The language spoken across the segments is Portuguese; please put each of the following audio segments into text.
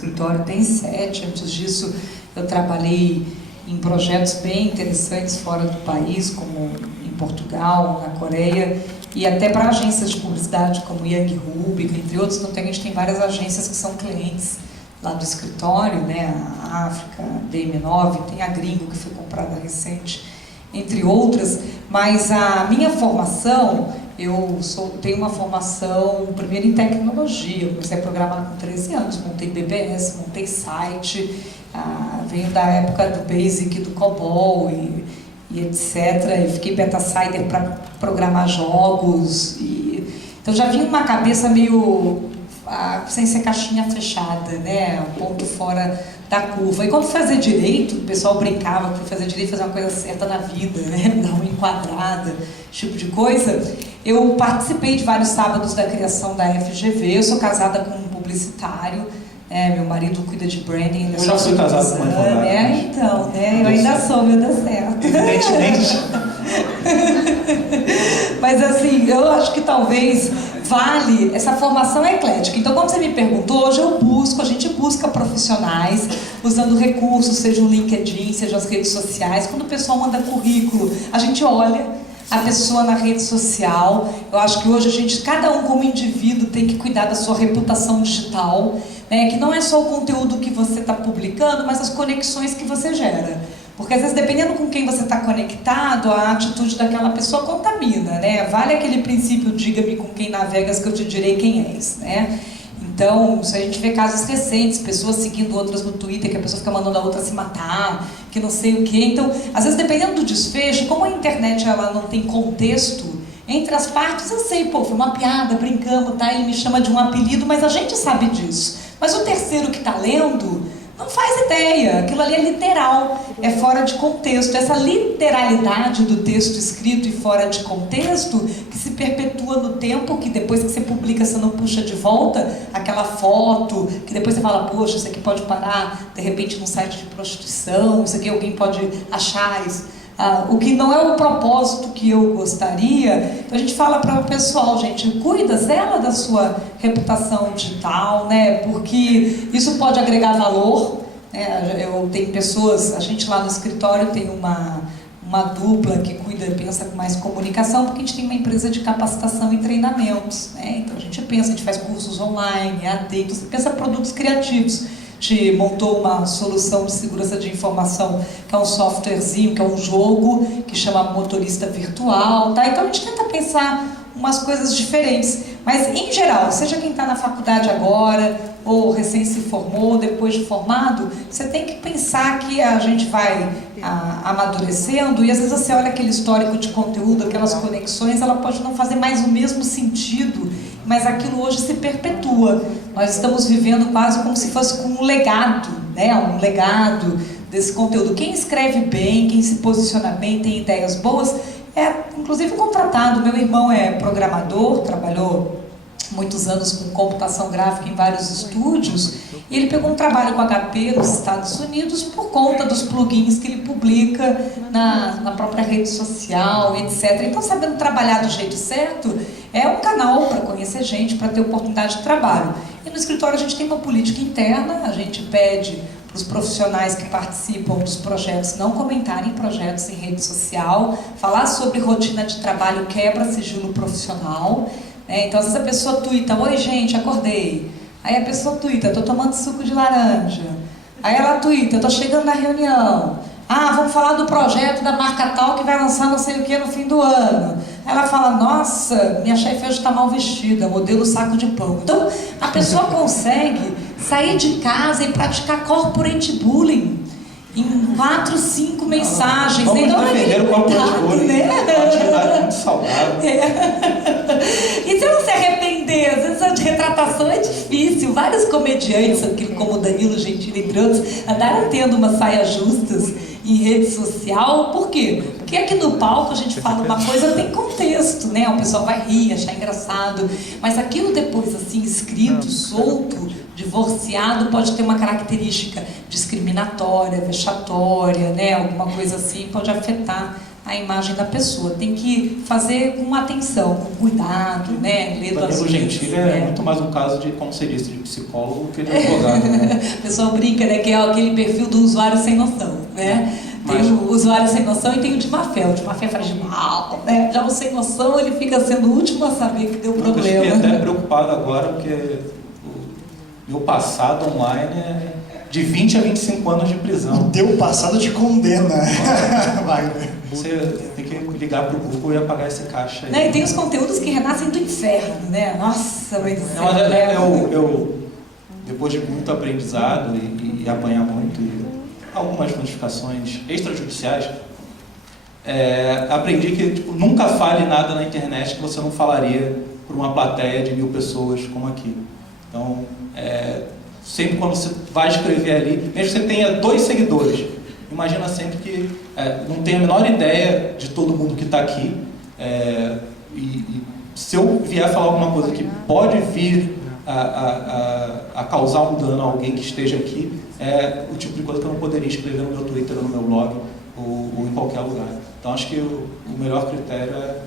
escritório tem 7, antes disso eu trabalhei em projetos bem interessantes fora do país, como em Portugal, na Coreia, e até para agências de publicidade como Young Rubik, entre outros. Então a gente tem várias agências que são clientes lá do escritório, né? A África, a DM9, tem a Gringo, que foi comprada recente, entre outras. Mas a minha formação, tenho uma formação primeiro em tecnologia. Eu comecei a programar com 13 anos, montei BBS, montei site, venho da época do Basic, do COBOL e etc. E fiquei beta-sider para programar jogos. Então já vim uma cabeça meio sem ser caixinha fechada, né? Um ponto fora da curva. E quando fazer direito, o pessoal brincava que fazer direito fazer uma coisa certa na vida, né? Dar uma enquadrada, esse tipo de coisa. Eu participei de vários sábados da criação da FGV. Eu sou casada com um publicitário. Meu marido cuida de branding. Eu já fui casado com uma advogada. Então, né? Eu ainda sou, meu Deus certo. Evidentemente. Mas assim, eu acho que talvez vale essa formação eclética. Então, como você me perguntou, hoje a gente busca profissionais usando recursos, seja o LinkedIn, seja as redes sociais. Quando o pessoal manda currículo, a gente olha a pessoa na rede social. Eu acho que hoje cada um como indivíduo tem que cuidar da sua reputação digital, né? Que não é só o conteúdo que você está publicando, mas as conexões que você gera. Porque às vezes, dependendo com quem você está conectado, a atitude daquela pessoa contamina, né? Vale aquele princípio, diga-me com quem navegas que eu te direi quem és, né? Então, se a gente vê casos recentes, pessoas seguindo outras no Twitter, que a pessoa fica mandando a outra se matar, que não sei o quê. Então, às vezes, dependendo do desfecho, como a internet ela não tem contexto entre as partes, eu sei, foi uma piada, brincamos, tá? Ele me chama de um apelido, mas a gente sabe disso. Mas o terceiro que está lendo não faz ideia, aquilo ali é literal, é fora de contexto. Essa literalidade do texto escrito e fora de contexto, que se perpetua no tempo, que depois que você publica você não puxa de volta aquela foto, que depois você fala, poxa, isso aqui pode parar de repente num site de prostituição, isso aqui alguém pode achar isso. O que não é o propósito que eu gostaria. Então a gente fala para o pessoal, gente, zela da sua reputação digital, né? Porque isso pode agregar valor, né? Eu tenho pessoas, a gente lá no escritório tem uma dupla que cuida e pensa com mais comunicação, porque a gente tem uma empresa de capacitação e treinamentos, né? Então a gente faz cursos online, AD, então você pensa em produtos criativos. A gente montou uma solução de segurança de informação, que é um softwarezinho, que é um jogo, que chama Motorista Virtual, tá? Então a gente tenta pensar umas coisas diferentes. Mas, em geral, seja quem está na faculdade agora, ou recém se formou, depois de formado, você tem que pensar que a gente vai amadurecendo, e às vezes você olha aquele histórico de conteúdo, aquelas conexões, ela pode não fazer mais o mesmo sentido, mas aquilo hoje se perpetua. Nós estamos vivendo quase como se fosse com um legado, né? Um legado desse conteúdo. Quem escreve bem, quem se posiciona bem, tem ideias boas, inclusive contratado. Meu irmão é programador, trabalhou muitos anos com computação gráfica em vários estúdios, e ele pegou um trabalho com HP nos Estados Unidos por conta dos plugins que ele publica na própria rede social, etc. Então, sabendo trabalhar do jeito certo, é um canal para conhecer gente, para ter oportunidade de trabalho. E no escritório a gente tem uma política interna, a gente pede para os profissionais que participam dos projetos não comentarem projetos em rede social, falar sobre rotina de trabalho quebra sigilo profissional. Então, às vezes a pessoa tuita, oi gente, acordei. Aí a pessoa tuita, tô tomando suco de laranja. Aí ela tuita, tô chegando na reunião. Vamos falar do projeto da marca tal que vai lançar não sei o que no fim do ano. Aí ela fala, nossa, minha chefe hoje está mal vestida, modelo saco de pão. Então, a pessoa consegue sair de casa e praticar corporate bullying em 4, 5 mensagens. Vamos defender o corporate bullying, né? Uma atividade muito saudável. E se não se arrepender, às vezes a retratação é difícil. Vários comediantes, como Danilo Gentili, entre outros, andaram tendo umas saias justas em rede social. Por quê? Porque aqui no palco a gente fala uma coisa, tem contexto, né? O pessoal vai rir, achar engraçado, mas aquilo depois, assim, escrito, solto, divorciado, pode ter uma característica discriminatória, vexatória, né? Alguma coisa assim pode afetar a imagem da pessoa. Tem que fazer com atenção, com cuidado, né? Ler duas Danilo vezes, Gentili né? é muito mais um caso de, como você disse, de psicólogo que de advogado. Né? O pessoal brinca, né, que é aquele perfil do usuário sem noção, né? Tem o usuário sem noção e tem o de má fé. O de má fé faz de mal, né? Já o sem noção, ele fica sendo o último a saber que deu problema. Eu fiquei até preocupado agora, porque o meu passado online é de 20 a 25 anos de prisão. O teu passado te condena, Wagner. Você tem que ligar para o Google e apagar esse caixa aí. Né? E tem os conteúdos que renascem do inferno, né? Nossa, mãe do céu. Eu, depois de muito aprendizado e apanhar muito, e algumas notificações extrajudiciais, aprendi que tipo, nunca fale nada na internet que você não falaria para uma plateia de 1000 pessoas como aqui. Então, sempre quando você vai escrever ali, mesmo que você tenha 2 seguidores, imagina sempre que não tem a menor ideia de todo mundo que está aqui, e se eu vier falar alguma coisa que pode vir a causar um dano a alguém que esteja aqui, é o tipo de coisa que eu não poderia escrever no meu Twitter ou no meu blog ou em qualquer lugar. Então acho que o melhor critério é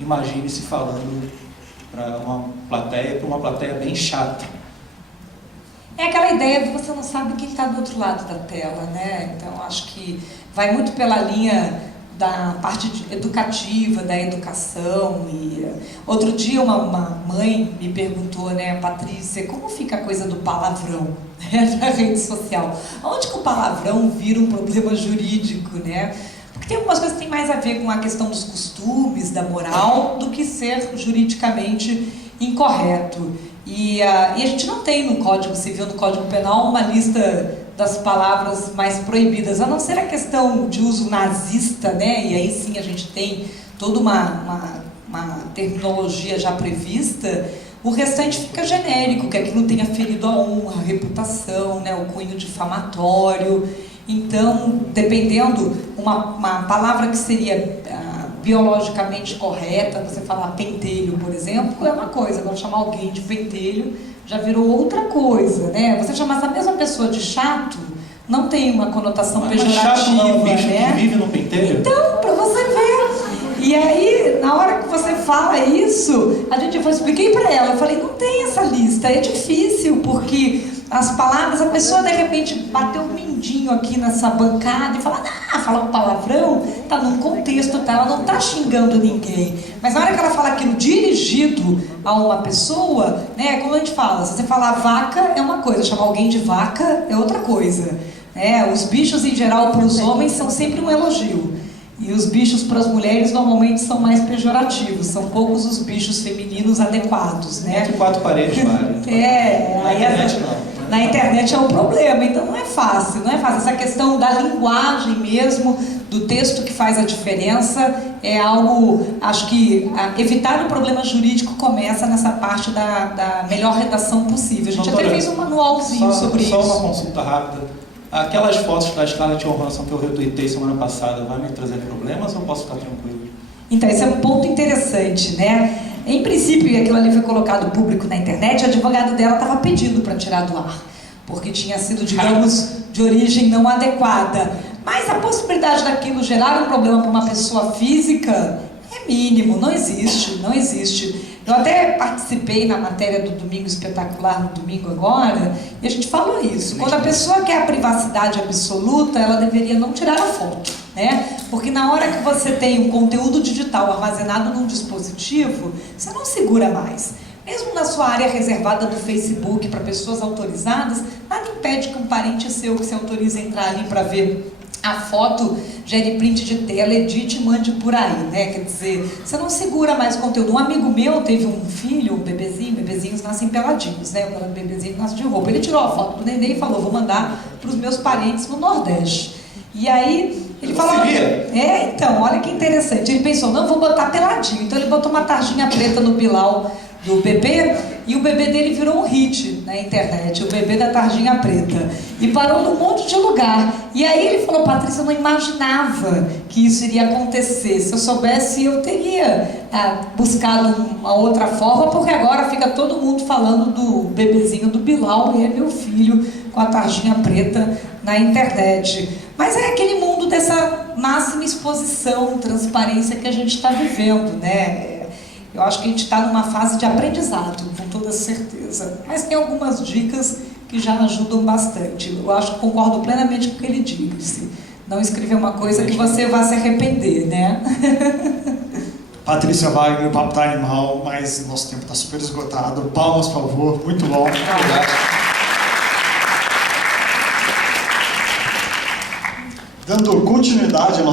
imagine-se falando para uma plateia bem chata. É aquela ideia de você não sabe quem está do outro lado da tela, né? Então acho que vai muito pela linha da parte educativa, da educação. E outro dia uma mãe me perguntou, né, Patrícia, como fica a coisa do palavrão, né, na rede social? Onde que o palavrão vira um problema jurídico, né? Porque tem algumas coisas que têm mais a ver com a questão dos costumes, da moral, do que ser juridicamente incorreto. E a gente não tem no Código Civil, no Código Penal, uma lista das palavras mais proibidas, a não ser a questão de uso nazista, né? E aí sim a gente tem toda uma terminologia já prevista. O restante fica genérico, que aquilo tenha ferido a honra, a reputação, né? O cunho difamatório. Então, dependendo, uma palavra que seria biologicamente correta, você falar pentelho, por exemplo, é uma coisa. Agora, chamar alguém de pentelho já virou outra coisa, né? Você chamar essa mesma pessoa de chato não tem uma conotação pejorativa, chato não é um bicho, né? que vive no pentelho? Então, para você ver. E aí, na hora que você fala isso, eu expliquei para ela, eu falei, não tem essa lista, é difícil, porque as palavras, a pessoa de repente bateu um mindinho aqui nessa bancada e fala um palavrão, tá num contexto, tá? Ela não tá xingando ninguém. Mas na hora que ela fala aquilo dirigido a uma pessoa, né? Como a gente fala, se você falar vaca é uma coisa, chamar alguém de vaca é outra coisa. Né? Os bichos em geral para os homens são sempre um elogio. E os bichos para as mulheres normalmente são mais pejorativos, são poucos os bichos femininos adequados, né? Entre 4 paredes, vale. Na internet não. Na internet é um problema, então não é fácil. Essa questão da linguagem mesmo, do texto que faz a diferença, é algo, acho que evitar o problema jurídico começa nessa parte da melhor redação possível. A gente até fez um manualzinho sobre isso. Só uma consulta rápida. Aquelas fotos da Scarlett Johansson que eu retuitei semana passada, vai me trazer problemas ou posso ficar tranquilo? Então, esse é um ponto interessante, né? Em princípio, aquilo ali foi colocado público na internet, o advogado dela estava pedindo para tirar do ar, porque tinha sido, digamos, de origem não adequada. Mas a possibilidade daquilo gerar um problema para uma pessoa física é mínimo, não existe. Eu até participei na matéria do Domingo Espetacular, no domingo agora, e a gente falou isso. Quando a pessoa quer a privacidade absoluta, ela deveria não tirar a foto, né? Porque na hora que você tem um conteúdo digital armazenado num dispositivo, você não segura mais. Mesmo na sua área reservada do Facebook para pessoas autorizadas, nada impede que um parente seu que se autorize a entrar ali para ver a foto, gere print de tela, edite e mande por aí, né? Quer dizer, você não segura mais o conteúdo. Um amigo meu teve um filho, um bebezinho, bebezinhos nascem peladinhos, né? O bebezinho nasce de roupa. Ele tirou a foto do neném e falou, vou mandar para os meus parentes no Nordeste. E aí, ele falou... então, olha que interessante. Ele pensou, não, vou botar peladinho. Então ele botou uma tarjinha preta no bilau do bebê, e o bebê dele virou um hit na internet, o bebê da tarjinha preta, e parou num monte de lugar. E aí ele falou, Patrícia, eu não imaginava que isso iria acontecer. Se eu soubesse, eu teria buscado uma outra forma, porque agora fica todo mundo falando do bebezinho do Bilal, e é meu filho com a tarjinha preta na internet. Mas é aquele mundo dessa máxima exposição, transparência que a gente está vivendo, né? Eu acho que a gente está numa fase de aprendizado, com toda certeza. Mas tem algumas dicas que já ajudam bastante. Eu acho que concordo plenamente com o que ele disse. Não escrever uma coisa que você vai se arrepender, né? Patrícia Wagner, o papo tá animal, mas nosso tempo está super esgotado. Palmas, por favor. Muito bom. Obrigado. Dando continuidade ao nosso